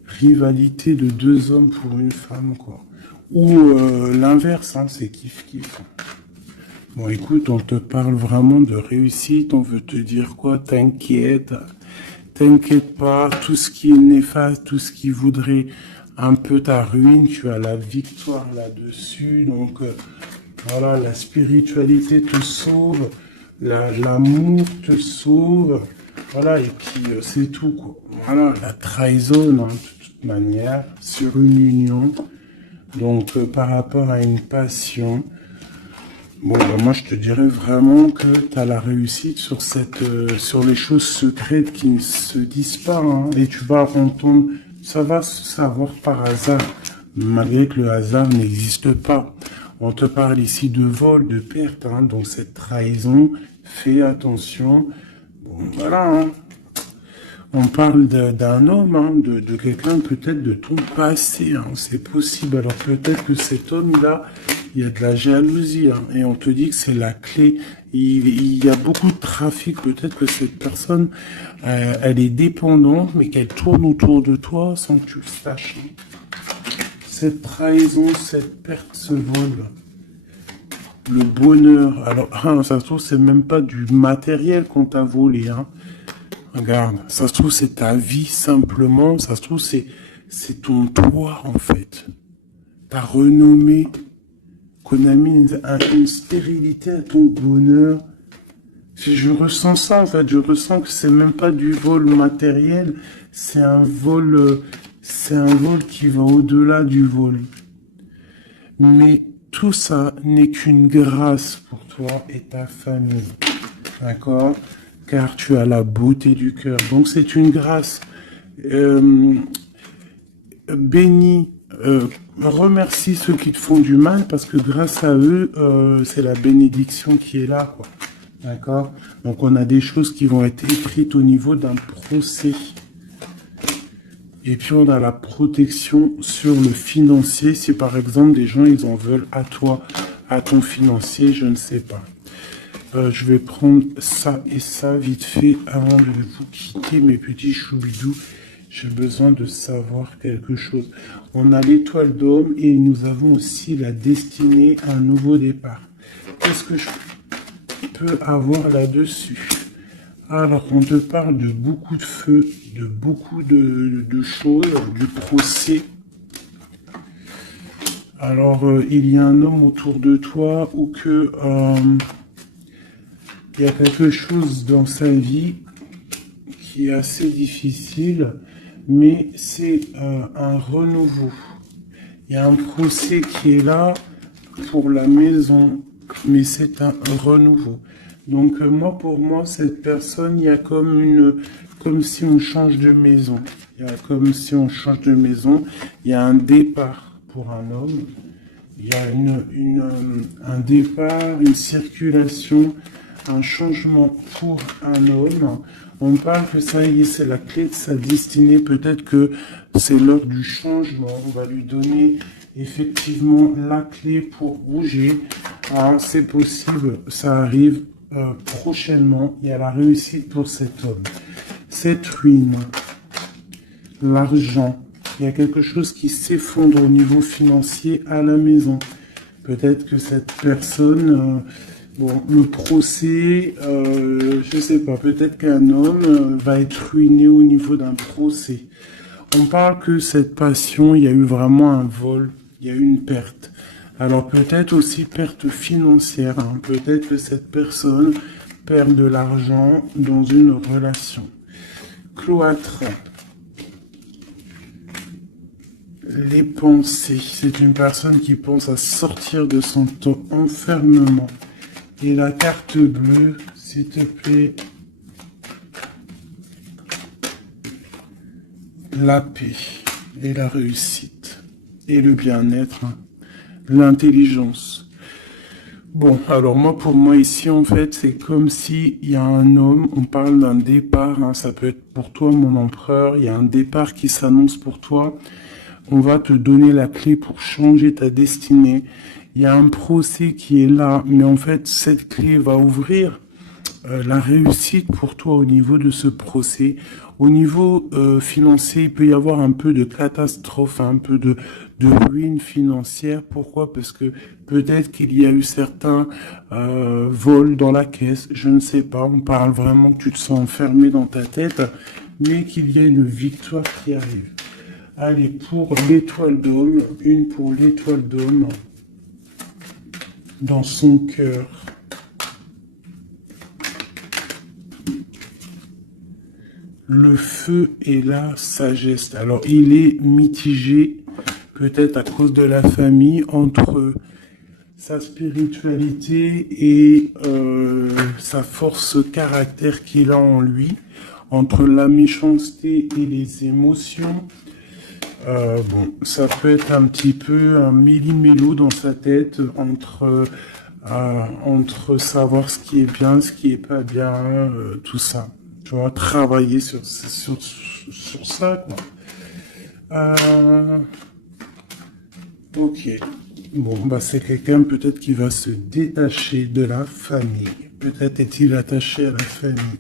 rivalité de deux hommes pour une femme, quoi. Ou l'inverse, hein, c'est kiff-kiff. Bon, écoute, on te parle vraiment de réussite, on veut te dire quoi? T'inquiète, t'inquiète pas, tout ce qui est néfaste, tout ce qui voudrait un peu ta ruine, tu as la victoire là-dessus. Donc, voilà, la spiritualité te sauve, l'amour te sauve, voilà, et puis c'est tout, quoi. Voilà, la trahison, hein, de toute manière, sur une union. Donc, par rapport à une passion, bon, bah, moi, je te dirais vraiment que tu as la réussite sur sur les choses secrètes qui ne se disent pas, hein, et tu vas entendre, ça va se savoir par hasard, malgré que le hasard n'existe pas. On te parle ici de vol, de perte, hein, donc cette trahison, fais attention. Bon, voilà, hein. On parle d'un homme, hein, de quelqu'un peut-être de ton passé, hein, c'est possible. Alors peut-être que cet homme-là, il y a de la jalousie, hein, et on te dit que c'est la clé. Il y a beaucoup de trafic, peut-être que cette personne, elle est dépendante, mais qu'elle tourne autour de toi sans que tu le saches. Cette trahison, cette perte, ce vol, le bonheur. Alors, hein, ça se trouve, c'est même pas du matériel qu'on t'a volé, hein. Regarde, ça se trouve c'est ta vie simplement, ça se trouve c'est c'est ton toit, en fait. Ta renommée, qu'on a mis une stérilité à ton bonheur. Je ressens ça, en fait. Je ressens que c'est même pas du vol matériel. C'est un vol qui va au-delà du vol. Mais tout ça n'est qu'une grâce pour toi et ta famille. D'accord? Car tu as la beauté du cœur. Donc c'est une grâce. Bénis, remercie ceux qui te font du mal parce que grâce à eux, c'est la bénédiction qui est là, quoi. D'accord? Donc on a des choses qui vont être écrites au niveau d'un procès. Et puis on a la protection sur le financier. Si par exemple des gens ils en veulent à toi, à ton financier, je ne sais pas. Je vais prendre ça et ça vite fait avant de vous quitter, mes petits choubidous. J'ai besoin de savoir quelque chose. On a l'étoile d'homme et nous avons aussi la destinée à un nouveau départ. Qu'est-ce que je peux avoir là-dessus? Alors, on te parle de beaucoup de feu, de beaucoup de choses, du procès. Alors, il y a un homme autour de toi ou que il y a quelque chose dans sa vie qui est assez difficile, mais c'est un renouveau. Il y a un procès qui est là pour la maison, mais c'est un renouveau. Donc moi, pour moi, cette personne, il y a comme si on change de maison. Il y a comme si on change de maison. Il y a un départ pour un homme. Il y a un départ, une circulation, un changement pour un homme. On parle que ça y est, c'est la clé de sa destinée. Peut-être que c'est l'heure du changement. On va lui donner effectivement la clé pour bouger. Ah, c'est possible, ça arrive prochainement. Il y a la réussite pour cet homme. Cette ruine, l'argent, il y a quelque chose qui s'effondre au niveau financier à la maison. Peut-être que cette personne, bon, le procès, je sais pas, peut-être qu'un homme va être ruiné au niveau d'un procès. On parle que cette passion, il y a eu vraiment un vol, il y a eu une perte. Alors peut-être aussi perte financière, hein. Peut-être que cette personne perd de l'argent dans une relation. Cloître. Les pensées. C'est une personne qui pense à sortir de son enfermement. Et la carte bleue, s'il te plaît. La paix et la réussite. Et le bien-être. L'intelligence. Bon, alors moi, pour moi ici, en fait, c'est comme si il y a un homme, on parle d'un départ, hein, ça peut être pour toi, mon empereur, il y a un départ qui s'annonce pour toi. On va te donner la clé pour changer ta destinée. Il y a un procès qui est là, mais en fait, cette clé va ouvrir la réussite pour toi au niveau de ce procès. Au niveau financier, il peut y avoir un peu de catastrophe, un peu de ruine financière. Pourquoi? Parce que peut-être qu'il y a eu certains vols dans la caisse, je ne sais pas. On parle vraiment que tu te sens enfermé dans ta tête, mais qu'il y a une victoire qui arrive. Allez, pour l'étoile d'homme, une pour l'étoile d'homme dans son cœur. Le feu et la sagesse. Alors, il est mitigé, peut-être à cause de la famille, entre sa spiritualité et sa force caractère qu'il a en lui, entre la méchanceté et les émotions. Bon, ça peut être un petit peu un méli-mélo dans sa tête entre savoir ce qui est bien, ce qui est pas bien, tout ça. Tu vois, travailler sur ça, quoi. Ok. Bon, bah c'est quelqu'un peut-être qui va se détacher de la famille. Peut-être est-il attaché à la famille.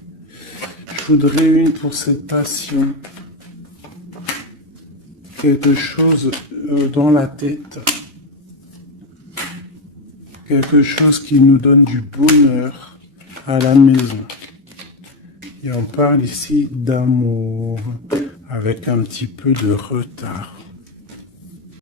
Je voudrais une pour cette passion. Quelque chose dans la tête. Quelque chose qui nous donne du bonheur à la maison. Et on parle ici d'amour. avec un petit peu de retard.